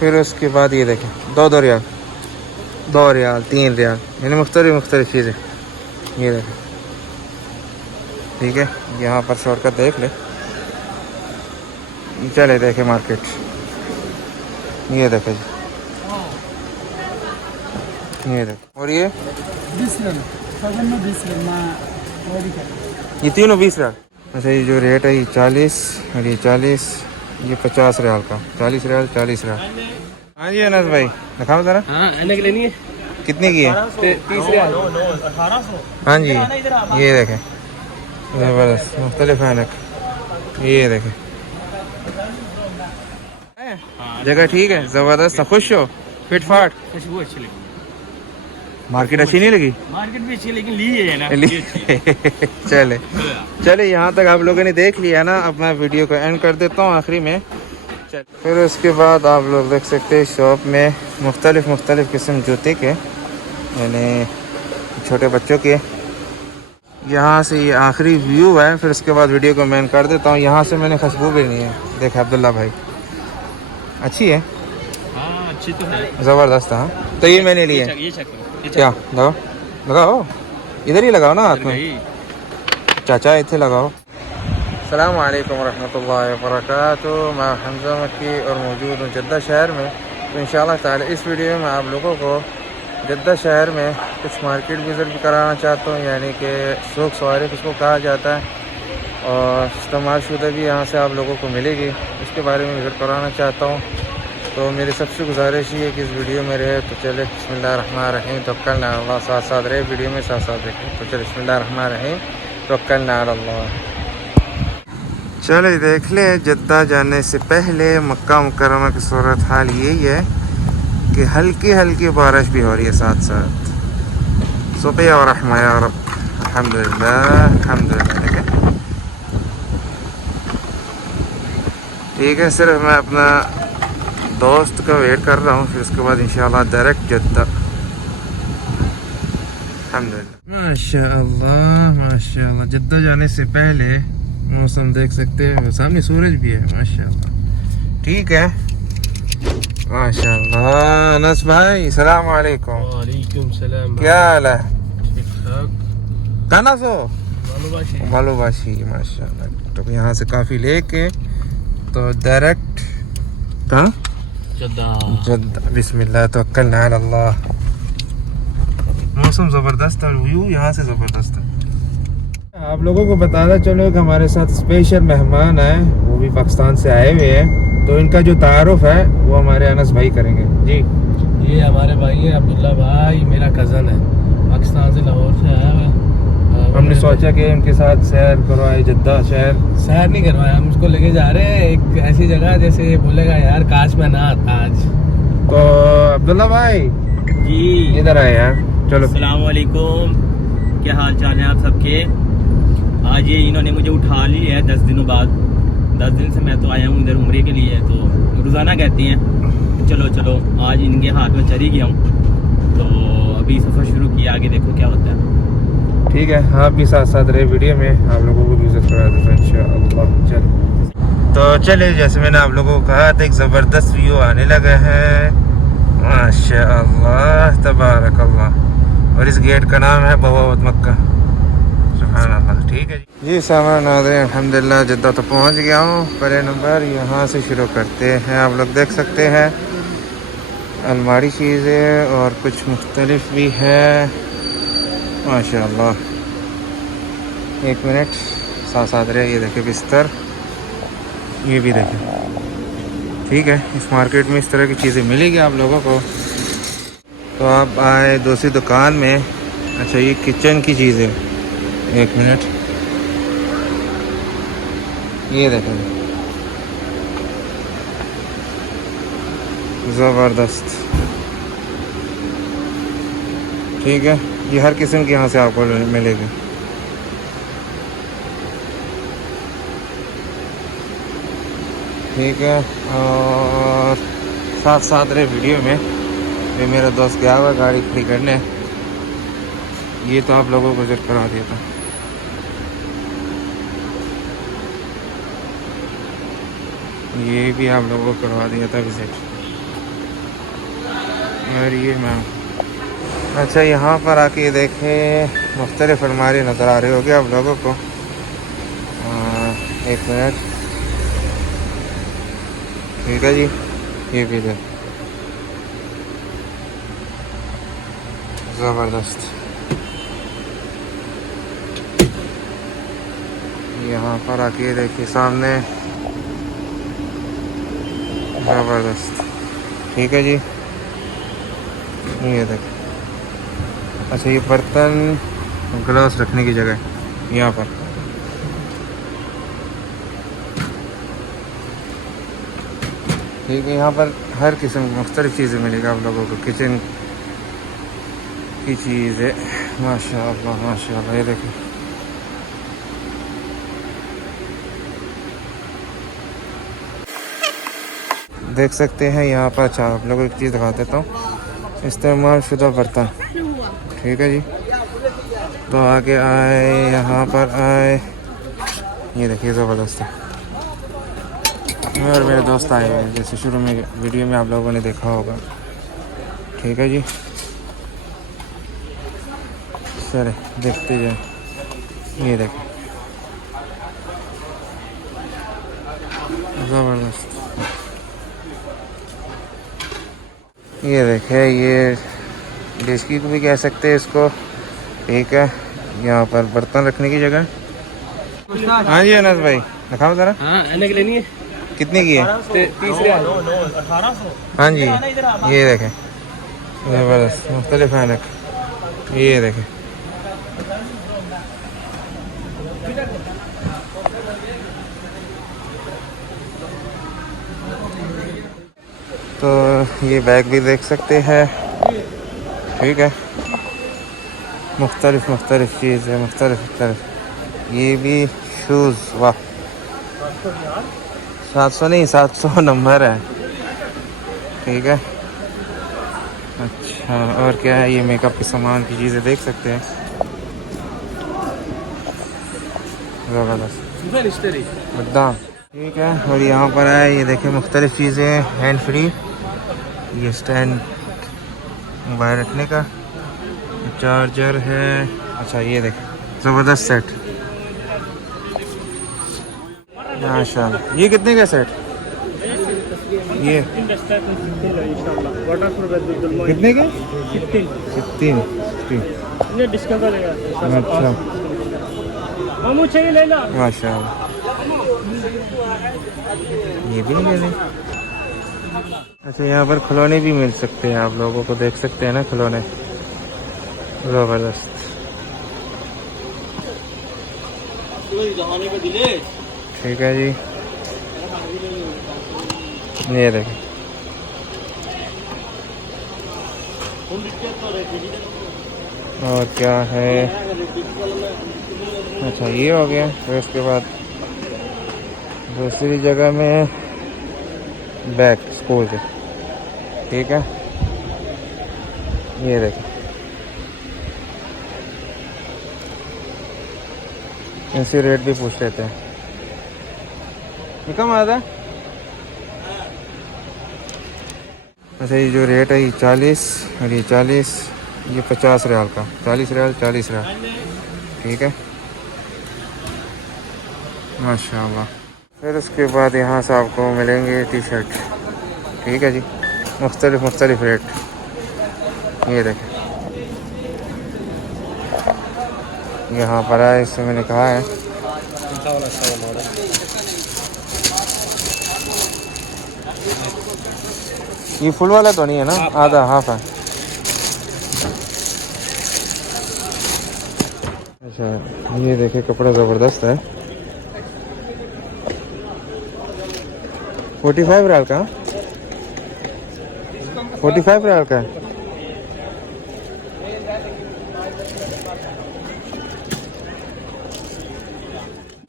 फिर उसके बाद ये देखें 2 रियाल, 2 रियाल, 3 रियाल, यानी मुख्तलिफ चीज़ें। ये देखें, ठीक है। यहाँ पर शॉर्टकट देख ले, चले देखें मार्केट। ये देखें जी, ये देखें। और ये 20 रियाल। अच्छा, ये जो रेट है ये 40 और ये 40, ये 50 रियाल का। 40 रियाल, 40 रियाल। हाँ जी अनस भाई, दिखाओ ज़रा। हाँ, आने के लिए नहीं है। कितने की है? 30 रियाल। 1800। हाँ जी, ये देखें, ज़बरदस्त मुख्तलिफ ऐनक। ये देखें, जगह ठीक है, ज़बरदस्त। खुश हो? फिट फाट? खुशबू अच्छी लगी। मार्केट अच्छी नहीं लगी? मार्केट भी अच्छी है लेकिन ली है ना। चले चले, यहाँ तक आप लोगों ने देख लिया ना। अब मैं वीडियो को एंड कर देता हूँ आखिरी में। चल, फिर उसके बाद आप लोग देख सकते हैं शॉप में मुख्तलिफ किस्म जूते के, यानी छोटे बच्चों के। यहाँ से ये आखिरी व्यू है। फिर उसके बाद वीडियो को मैं एंड कर देता हूँ। यहाँ से मैंने खुशबू भी नहीं है। देखे अब्दुल्ला भाई, अच्छी है, हाँ अच्छी तो है, ज़बरदस्त। हाँ, तो ये मैंने लिए। ये चेक करो। क्या लगाओ? लगाओ, इधर ही लगाओ ना हाथ में। चाचा इतने लगाओ। अस्सलाम वालेकुम रहमतुल्लाहि व बरकातुहू। मैं हमज़ा मक्की और मौजूद हूँ जद्दा शहर में। तो इंशाअल्लाह ताला इस वीडियो में मैं आप लोगों को जद्दा शहर में कुछ मार्केट विज़िट भी कराना चाहता हूँ, यानी कि सूक़ सवारी किसको कहा जाता है, और इस्तेमाल शुदा भी यहाँ से आप लोगों को मिलेगी, इसके बारे में विज़िट कराना चाहता हूँ। तो मेरी सबसे गुजारिश ही है कि इस वीडियो में रहे। तो चले बिस्मिल्लाहिर्रहमानिर्रहीम, तवक्कलना अलल्लाह। साथ साथ रहे वीडियो में, साथ साथ देखें। तो चले बिस्मिल्लाहिर्रहमानिर्रहीम, तवक्कलना अलल्लाह। चले देख ले, जद्दा जाने से पहले मक्का मुकर्रमा की सूरत हाल यही है कि हल्की हल्की बारिश भी हो रही है साथ साथ। सुक़िया व रहमा या रब, अल्हम्दुलिल्लाह अल्हम्दुलिल्लाह। देखें, ठीक है। सिर्फ मैं अपना दोस्त का वेट कर रहा हूँ, फिर उसके बाद इंशाअल्लाह डायरेक्ट जद्दा। अल्हम्दुलिल्लाह, माशाअल्लाह माशाअल्लाह। जद्दा जाने से पहले मौसम देख सकते हैं, सामने सूरज भी है माशाअल्लाह। ठीक है, माशाअल्लाह। अनस भाई सलाम वालेकुम। वालेकुम सलाम। क्या हाल है? ठीक ठाक। कहना सो भालोबाशी माशाअल्लाह। तो यहाँ से काफ़ी लेके तो डायरेक्ट कहाँ? जद्दा। बिस्मिल्लाह तवक्कलना अल्लाह। मौसम ज़बरदस्त है, व्यू यहाँ से ज़बरदस्त है। आप लोगों को बताता चलो कि हमारे साथ स्पेशल मेहमान हैं, वो भी पाकिस्तान से आए हुए हैं। तो इनका जो तारुफ है वो हमारे अनस भाई करेंगे जी। ये हमारे भाई है अब्दुल्ला भाई, मेरा कज़न है, पाकिस्तान से, लाहौर से आया हुआ है। हमने सोचा कि इनके साथ सैर करवाए जद्दा शहर। सैर नहीं करवाया, हम उसको लेके जा रहे हैं एक ऐसी जगह जैसे बोलेगा यार काश मैं ना आता आज। तो अब्दुल्ला भाई जी इधर आए यार, चलो। अस्सलाम वालेकुम, क्या हाल चाल है आप सबके? आज ये इन्होंने मुझे उठा लिया है 10 दिनों बाद। 10 दिन से मैं तो आया हूँ इधर उम्रे के लिए, तो रोज़ाना कहती हैं चलो चलो, आज इनके हाथ में चली गया हूँ। तो अभी सफ़र शुरू किया, आगे देखो क्या होता है। ठीक है, आप भी साथ साथ रहे वीडियो में, आप लोगों को भी विज़िट करा देता हूं इंशाअल्लाह। चलो, तो चले, जैसे मैंने आप लोगों को कहा था, एक ज़बरदस्त व्यू आने लगा है माशाअल्लाह तबारकल्लाह। और इस गेट का नाम है बवावत मक्का। सुभान अल्लाह। ठीक है जी सामान नाज़रीन, अल्हम्दुलिल्लाह जद्दा तो पहुँच गया हूँ। पहले नंबर यहाँ से शुरू करते हैं। आप लोग देख सकते हैं अलमारी चीज़ें और कुछ मुख्तलिफ भी है माशाअल्लाह। एक मिनट, साथ साथ रहे। ये देखें बिस्तर, ये भी देखें। ठीक है, इस मार्केट में इस तरह की चीज़ें मिलेगी आप लोगों को। तो आप आए दूसरी दुकान में। अच्छा, ये किचन की चीज़ें, एक मिनट, ये देखें ज़बरदस्त। ठीक है, ये हर किस्म की यहाँ से आपको मिलेगी। ठीक है, और साथ साथ रहे वीडियो में। ये मेरा दोस्त गया हुआ गाड़ी खड़ी करने, ये तो आप लोगों को विजिट करा दिया था। ये भी आप लोगों को करवा दिया था विजिट। और ये मैम। अच्छा, यहाँ पर आके देखें मुख्तलिफ अलमारी नज़र आ रही होगी आप लोगों को। 1 मिनट, ठीक है जी। ये भी है ज़बरदस्त। यहाँ पर आके देखिए सामने, ज़बरदस्त, ठीक है जी। ये देखिए। अच्छा, ये बर्तन ग्लास रखने की जगह है यहाँ पर। ठीक है, यहाँ पर हर किस्म की मुख्तलिफ चीज़ें मिलेगी आप लोगों को। किचन की चीज़ें, माशाअल्लाह माशाअल्लाह। ये देखिए, देख सकते हैं यहाँ पर। अच्छा, आप लोगों को एक चीज़ दिखा देता हूँ, इस्तेमाल शुदा बर्तन, ठीक है जी। तो आगे आए, यहाँ पर आए, ये देखिए ज़बरदस्त है। और मेरे दोस्त आए हुए हैं, जैसे शुरू में वीडियो में आप लोगों ने देखा होगा, ठीक है जी। चले देखते जाए। ये देखें, ज़बरदस्त। ये देखें, ये डेस्की को भी कह सकते हैं इसको, ठीक है। यहाँ पर बर्तन रखने की जगह। हाँ जी अनस भाई, दिखाओ ज़रा। हाँ, एनक लेनी है। कितने की है? 30 रियाल। 1800। हाँ जी, ये देखें, ज़बरदस्त मुख्तलिफ ऐनक। ये देखें, तो ये बैग भी देख सकते हैं, ठीक है। मुख्तलिफ चीज़ है, मुख्तलिफ। ये भी शूज़, वाह। 700 नहीं, 700 नंबर है, ठीक है। अच्छा, और क्या है? ये मेकअप के सामान की चीज़ें देख सकते हैं, ज़बरदस्त बदाम, ठीक है। और यहाँ पर है, ये देखें मुख्तलिफ चीज़ें, हैंड फ्री। ये स्टैंड मोबाइल रखने का, चार्जर है। अच्छा, ये देखें ज़बरदस्त सेट, माशाल्लाह। ये कितने का सेट? ये कितने के? 16। अच्छा, माशाल्लाह। ये भी ले लें। अच्छा, यहाँ पर खिलौने भी मिल सकते हैं आप लोगों को, देख सकते हैं ना खिलौने, ज़बरदस्त। ठीक है जी, ये देखें। और क्या है? अच्छा, ये हो गया। फिर उसके बाद दूसरी जगह में बैग स्कूल के, ठीक है। ये देखें, इनसे रेट भी पूछ लेते हैं। ये कम आता है? अच्छा, ये जो रेट है, ये 40 और ये 40, ये 50 रियाल का। 40 रियाल, 40 रियाल, ठीक है, माशाल्लाह। फिर उसके बाद यहाँ से आपको मिलेंगे टी शर्ट, ठीक है जी, मुख्तलिफ रेट। ये देखें, यहाँ पर है, इससे मैंने कहा है। ये फुल वाला तो नहीं है ना, आधा हाफ है। अच्छा, ये देखें कपड़ा ज़बरदस्त है। 45 रियाल का, 45 रियाल का है।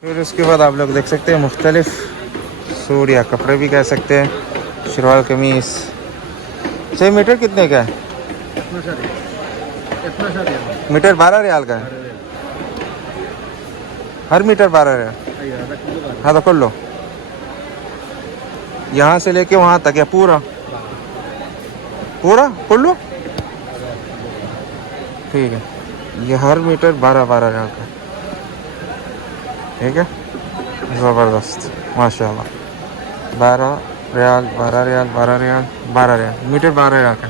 फिर उसके बाद आप लोग देख सकते हैं मुख्तलिफ सूट या कपड़े भी कह सकते हैं, शलवार कमीज। 6 मीटर कितने का है? मीटर 12 रियाल का है। हर मीटर 12 रियाल। हाँ, तो कर लो, यहाँ से लेके वहाँ तक या पूरा? पूरा खोल लो। ठीक है, ये हर मीटर 12-12 रियाल का। ठीक है, ज़बरदस्त माशाल्लाह। 12 रियाल, 12 रियाल, 12 रियाल, 12 रियाल, मीटर 12 रियाल का।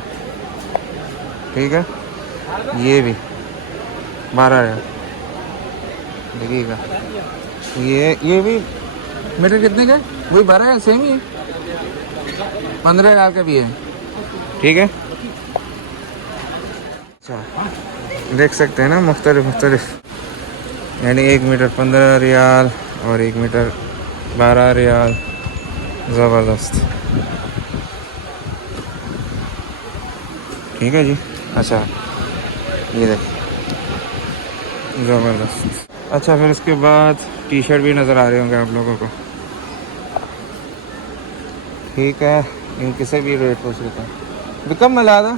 ठीक है, ये भी 12 रियाल। देखिएगा, ये भी मीटर कितने का? वही 12 रियाल, सेम ही है। 15 रियाल का भी है। ठीक है, अच्छा देख सकते हैं ना, मुख्तलिफ यानी 1 मीटर 15 रियाल और 1 मीटर 12 रियाल। ज़बरदस्त। ठीक है जी। अच्छा ये देख, ज़बरदस्त। अच्छा फिर उसके बाद टी शर्ट भी नज़र आ रहे होंगे आप लोगों को। ठीक है, इनके से भी रेट पूछ लेते हैं। बिकम मिलादा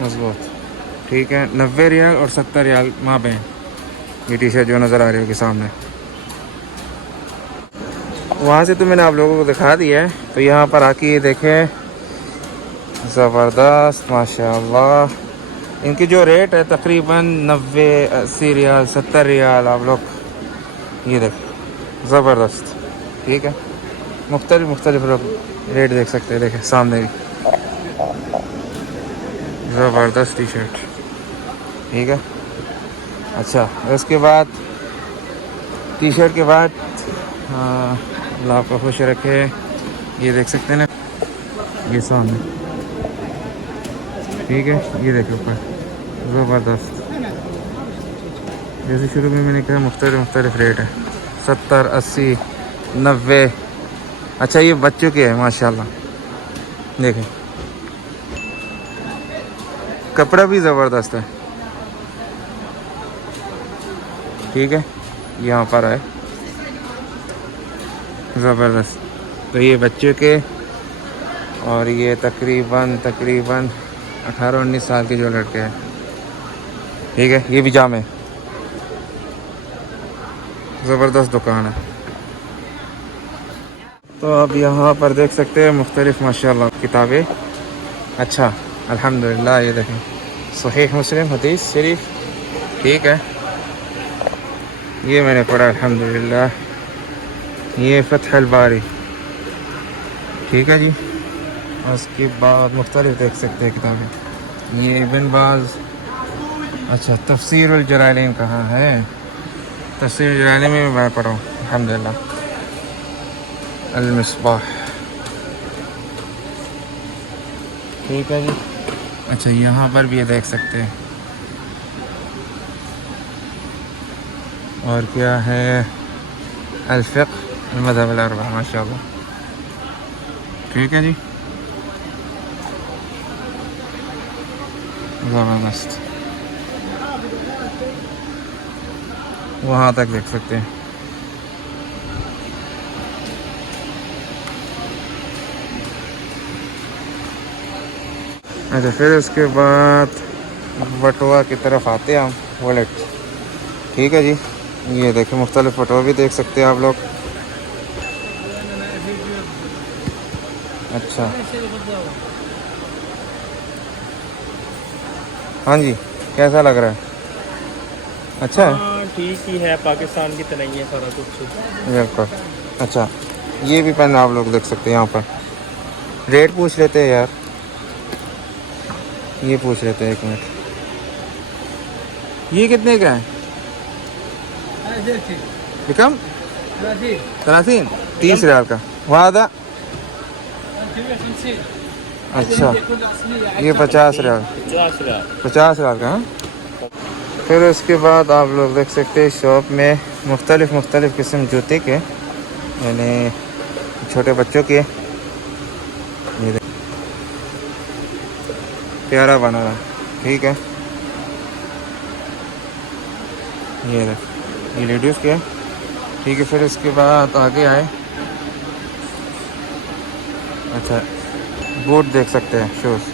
मजबूत। ठीक है, 90 रियाल और 70 रियाल माँ बहन। ये टी शर्ट जो नज़र आ रही होगी सामने, वहाँ से तो मैंने आप लोगों को दिखा दिया है। तो यहाँ पर आके ये देखें, ज़बरदस्त माशाल्लाह। इनकी जो रेट है तकरीबन 90-80 रियाल, 70 रियाल। आप लोग ये देखें, ज़बरदस्त। ठीक है, मुख्तलिफ रेट देख सकते हैं। देखें सामने भी ज़बरदस्त टी शर्ट। ठीक है, अच्छा उसके बाद टी शर्ट के बाद अल्लाह आपको खुश रखे। ये देख सकते हैं ना, ये सामने। ठीक है, ये देखो ऊपर, ज़बरदस्त। जैसे शुरू में मैंने कहा मुख्तलिफ रेट है, 70, 80, 90। अच्छा ये बच्चों के है माशाल्लाह। देखें कपड़ा भी ज़बरदस्त है। ठीक है, यहाँ पर है, ज़बरदस्त। तो ये बच्चों के, और ये तकरीबन 18-19 साल के जो लड़के हैं। ठीक है, ये भी जामे, ज़बरदस्त दुकान है। तो अब यहाँ पर देख सकते हैं मुख्तलिफ माशाल्लाह किताबें। अच्छा अल्हम्दुलिल्लाह, ये देखें सहीह मुस्लिम हदीस शरीफ। ठीक है, ये मैंने पढ़ा अल्हम्दुलिल्लाह। ये फ़त्हुल बारी। ठीक है जी, और उसके बाद मुख्तलिफ देख सकते हैं किताबें। ये इब्न बाज़। अच्छा तफसीरुल जलालैन कहाँ है? तफसीरुल जलालैन में मैं पढ़ा हूँ अल्हम्दुलिल्लाह। अल मिसबाह। ठीक है जी। अच्छा यहाँ पर भी ये देख सकते हैं। और क्या है? अल फ़िक़्ह अल मज़हब अल अर्बआ माशाअल्लाह। ठीक है जी, ज़बरदस्त। वहाँ तक देख सकते हैं। अच्छा फिर उसके बाद बटुआ की तरफ आते हैं हम, वॉलेट। ठीक है जी, ये देखें मुख्तलिफ बटुआ भी देख सकते हैं आप लोग। अच्छा हाँ जी, कैसा लग रहा है? अच्छा है, ठीक ही है, पाकिस्तान की तरह ही है सारा कुछ। बिल्कुल। अच्छा ये भी पेन आप लोग देख सकते हैं। यहाँ पर रेट पूछ लेते हैं यार, ये पूछ लेते हैं, 1 मिनट। ये कितने का है? बिकम 30 रियाल का। वादा अच्छा, ये 50 रियाल, 50 रियाल का। हाँ, फिर उसके बाद आप लोग देख सकते हैं शॉप में मुख्तलिफ किस्म जूते के, यानी छोटे बच्चों के। ये देख प्यारा बना रहा। ठीक है, ये देख, ये लेडीज़ के। ठीक है, फिर इसके बाद आगे आए। अच्छा बूट देख सकते हैं, शूज़,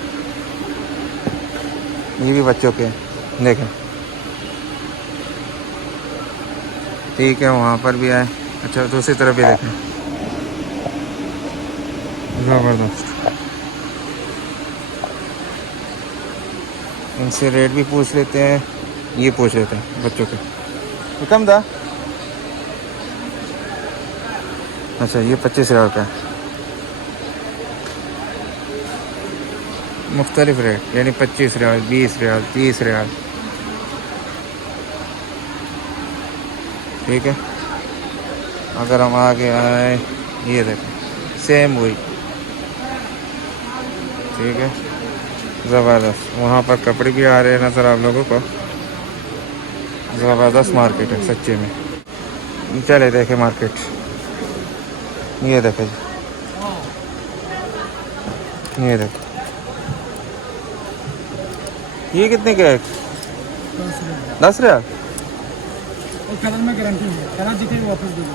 ये भी बच्चों के। देखें ठीक है, वहाँ पर भी आए। अच्छा, दूसरी तरफ भी देखें, ज़बरदस्त। इनसे रेट भी पूछ लेते हैं, ये पूछ लेते हैं बच्चों के। ये कम था। अच्छा, ये 25,000 का है। मुख्तलिफ रेट, यानी 25 रियाल, 20 रियाल, 30 रियाल। ठीक है, अगर हम आगे आए, ये देखें सेम वही। ठीक है, ज़बरदस्त। वहाँ पर कपड़े भी आ रहे हैं नज़र आप लोगों को। ज़बरदस्त मार्केट है सच्चे में। चले देखे मार्केट, ये देखे जी, ये देखे। ये कितने का है? 10 रियाल। और कलर में गारंटी है, कलर दिखे वापस दे दो।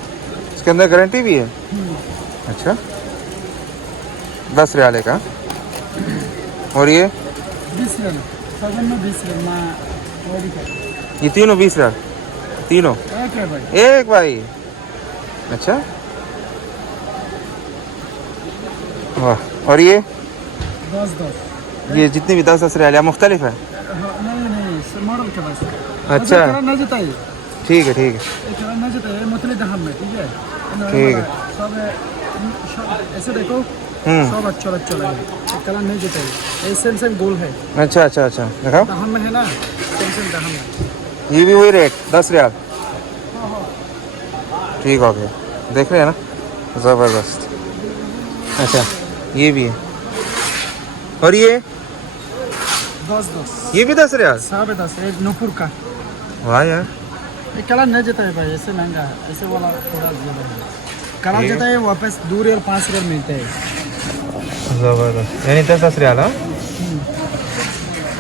इसके अंदर गारंटी भी है? अच्छा, 10 रियाल का। और ये 20 रियाल, कलर में 20 रियाल मैं और दिखा। ये तीनों 20 रियाल, तीनों एक है भाई। एक भाई। अच्छा, वाह। और ये 10 ये जितनी भी 10 रियाल है, मुख्तलिफ है? नहीं मॉडल के पास। अच्छा, कलर नहीं जता है, ठीक है, ठीक है, ये कलर नहीं जता है, मतलब दहम में। ठीक है, ठीक है। सब ऐसे देखो, सब अच्छा लगे। कलर नहीं जता है, ये सेम गोल है। अच्छा अच्छा अच्छा, दिखाओ। दहम में है ना, सेम दहम में। ये भी वही रेट, 10 रियाल। ठीक हो गया, देख रहे हैं ना, ज़बरदस्त। अच्छा, ये भी है। और ये 10 ये भी 10 रियाल। सब 10 है, नूपुर का। वाह यार, ये कलर नहीं जता है भाई, ऐसे महंगा है, ऐसे वाला थोड़ा ज़्यादा है। कलर ठीक है। जता है वापस 2 रियाल 5 रियाल मिलते हैं। ज़बरदस्त, यानी 10 रियाल। हाँ,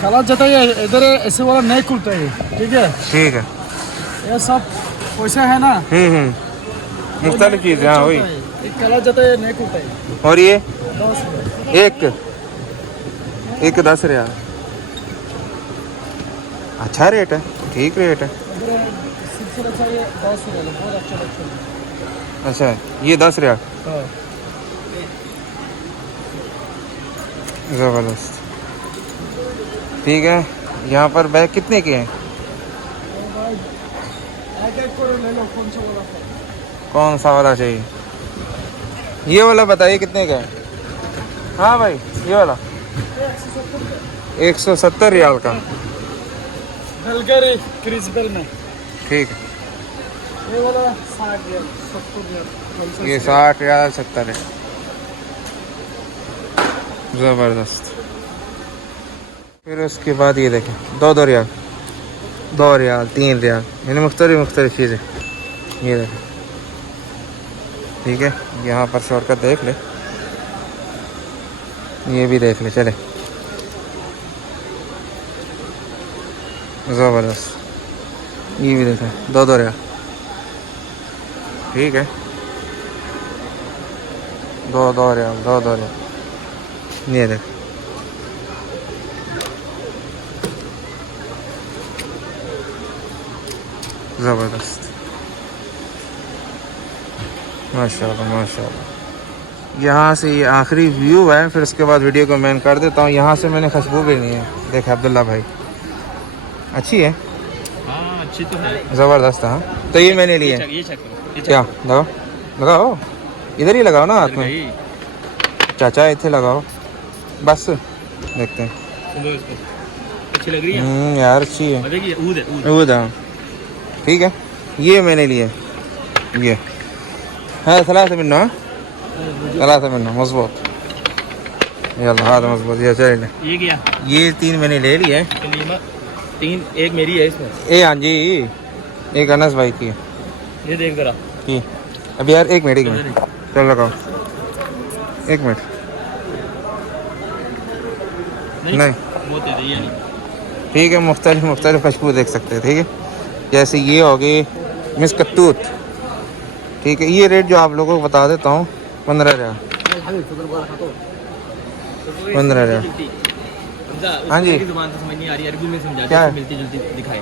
कलर जता है इधर ऐसे वाला नहीं खुलता है। ठीक है, ठीक है। ये सब पैसा है ना, मुख्तलिफ चीज़ है। हाँ वही। एक कलर जता है नहीं खुलता है। और ये 10 रियाल। एक 10 रियाल। अच्छा रेट है, ठीक रेट है। इधर सबसे अच्छा ये 10 रियाल, बहुत अच्छा लगता है। अच्छा, ये 10 रियाल। हाँ, ज़बरदस्त। ठीक है, यहाँ पर बैग कितने के हैं? एक को ले लो, कौन सा वाला? कौन सा वाला चाहिए? ये वाला बताइए कितने का है? हाँ भाई, ये वाला 170 रियाल का। बल्गारी क्रिस्बल में। ठीक है, ये वाला 60 रियाल, 70 रियाल। ये 60 रियाल, 70 है। ज़बरदस्त। फिर उसके बाद ये देखें, 2 रियाल, 2 रियाल, 3 रियाल, यानी मुख्तलिफ चीज़ें। ये देखें, ठीक है। यहाँ पर शॉर्टकट देख ले, ये भी देख ले, चले। ज़बरदस्त, ये भी देखें, 2 रियाल। ठीक है, 2 रियाल, 2 रियाल। ये देख, ज़बरदस्त, माशाल्लाह माशाल्लाह। यहाँ से ये आखिरी व्यू है, फिर उसके बाद वीडियो को मैं कर देता हूँ। यहाँ से मैंने खुशबू भी नहीं है, देखे अब्दुल्ला भाई, अच्छी है। हाँ अच्छी तो है, ज़बरदस्त। हाँ, तो ये मैंने लिए। ये चेक करो, क्या लगाओ, लगाओ, इधर ही लगाओ ना हाथ में। भाई चाचा इतने लगाओ, बस देखते हैं। सुनो इसको, अच्छी लग रही है यार, अच्छी है। और देखिए ऊद है, ऊद। ऊद, हाँ ठीक है। ये मैंने लिए, ये है 3 मिनट, 3 मिनट मजबूत। यल्ला हाथ मजबूत, ये चले। ये क्या? ये 3 मैंने ले लिए। कलीमा 3, एक मेरी है इसमें। ए हाँ जी, एक अनस भाई की है। ये देख जरा की अभी यार, 1 मिनट चल लगाओ, 1 मिनट। नहीं वो दे दी यानी। ठीक है, मुख्तलिफ खुशबू देख सकते हैं। ठीक है, जैसे ये हो गई मिस्कतूत। ठीक है, ये रेट जो आप लोगों को बता देता हूँ, 15 रियाल, 15 रियाल। हाँ जी, जुबान तो समझ नहीं आ रही, अरबी में समझा क्या है? मिलती जुलती दिखाए।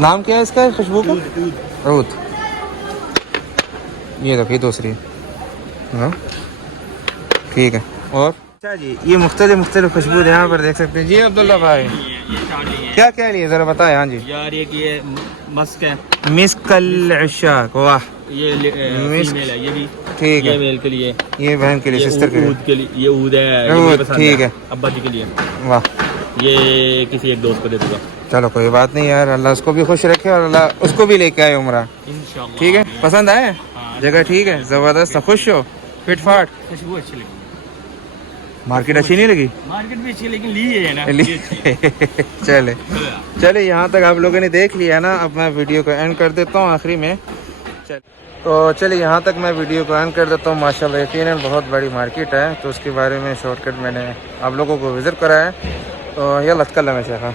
नाम क्या है इसका खुशबू का? ऊद. ये देखिए दूसरी. हाँ ठीक है. और अच्छा जी ये मुख्तलिफ खुशबू यहाँ पर देख सकते हैं जी. अब्दुल्ला भाई क्या क्या लिए ज़रा बताएं. हाँ जी यार ये मस्क है, मिस्कल अशाक. वाह ये मिस्क फीमेल है, ये भी ठीक ये है. मेल के लिए, ये बहन के लिए ये सिस्टर के लिए. ऊद के लिए, ये ऊद है, ये ऊद, मुझे पसंद ठीक है. अब्बा जी के लिए. वाह ये किसी एक दोस्त को दे दूंगा. चलो कोई बात नहीं यार. अल्लाह उसको भी खुश रखे और अल्लाह उसको भी लेके आए उम्रा. इंशाल्लाह. ठीक है. पसंद आए हाँ, जगह? ठीक है ज़बरदस्त. खुश हो फिट फाट. खुशबू अच्छी लगी. मार्केट अच्छी नहीं लगी? मार्केट भी अच्छी है लेकिन ली है ना. चले चले यहाँ तक आप लोगों ने देख लिया ना. अब मैं वीडियो को एंड कर देता हूँ आखिरी में. तो चलिए यहाँ तक मैं वीडियो को एंड कर देता हूँ. माशाल्लाह यकीनन बहुत बड़ी मार्केट है तो उसके बारे में शॉर्टकट मैंने आप लोगों को विज़िट कराया. तो यल्ला तकल्लम है शेख.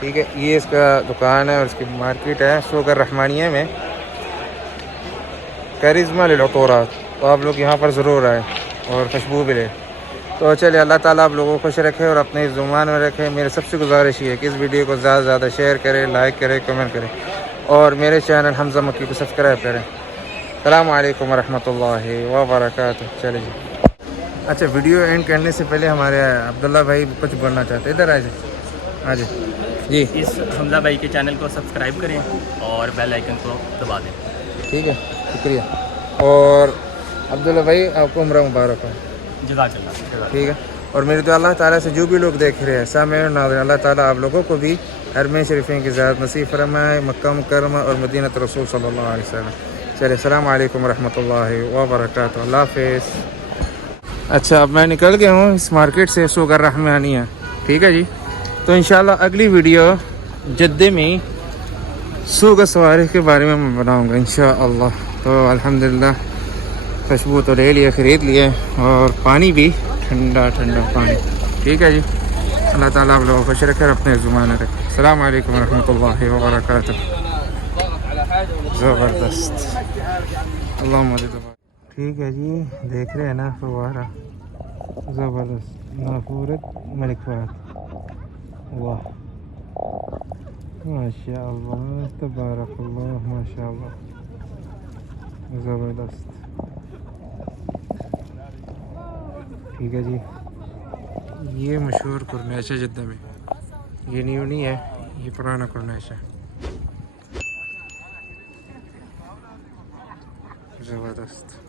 ठीक है. ये इसका दुकान है और इसकी मार्केट है सूक़ रहमानिया में. करिश्मा लिलअतूरात. तो आप लोग यहाँ पर ज़रूर आए और खुशबू भी ले. तो चलिए अल्लाह ताला आप लोगों को खुश रखे और अपने ज़ुबान में रखे. मेरी सबसे गुजारिश है कि इस वीडियो को ज़्यादा से ज़्यादा शेयर करें, लाइक करें, कमेंट करें और मेरे चैनल हमज़ा मक्की को सब्सक्राइब करें. अस्सलामु अलैकुम व रहमतुल्लाहि व बरकातुहू. चलिए अच्छा वीडियो एंड करने से पहले हमारे अब्दुल्ला भाई कुछ बोलना चाहते हैं. इधर आ जाए. हाँ जी जी. इस हमजा भाई के चैनल को सब्सक्राइब करें और बेल आइकन को दबा दें. ठीक है शुक्रिया. और अब्दुल्ला भाई आपको उम्र मुबारक हो. जज़ाकल्लाह. ठीक है. और मेरे तो अल्लाह ताला से जो भी लोग देख रहे हैं सामने नाज़रीन अल्लाह ताला आप लोगों को भी हरमैन शरीफीन की ज़ियारत नसीब फरमाए. मक्का मुकर्रमा और मदीनत रसूल सल्लल्लाहु अलैहि वसल्लम. चलिए अस्सलामु अलैकुम रहमतुल्लाहि व बरकातुहू. अल्लाह हाफ़िज़. अच्छा अब मैं निकल गया हूँ इस मार्केट से सूक़ रहमानिया. ठीक है जी. तो इंशाल्लाह अगली वीडियो जद्दे में सूक़ सवारी के बारे में मैं बनाऊँगा इंशाअल्लाह. तो अल्हम्दुलिल्लाह खुशबू तो ले लिए, ख़रीद लिए और पानी भी ठंडा ठंडा पानी. ठीक है जी. अल्लाह ताला आप लोगों को खुश रखे और अपने ज़ुबान में रखे. अस्सलामु अलैकुम रहमतुल्लाहि व बरकातुहू. ज़बरदस्त. अल्लाह. ठीक है जी देख रहे हैं ना फवारा. ज़बरदस्त. नाफूरत मलिक फहद. वाह माशाअल्लाह तबारकल्लाह माशाअल्लाह. ज़बरदस्त. ठीक है जी. ये मशहूर कुरनैश है जद्दा में. ये न्यू नहीं है, ये पुराना कुरनैश है. ज़बरदस्त.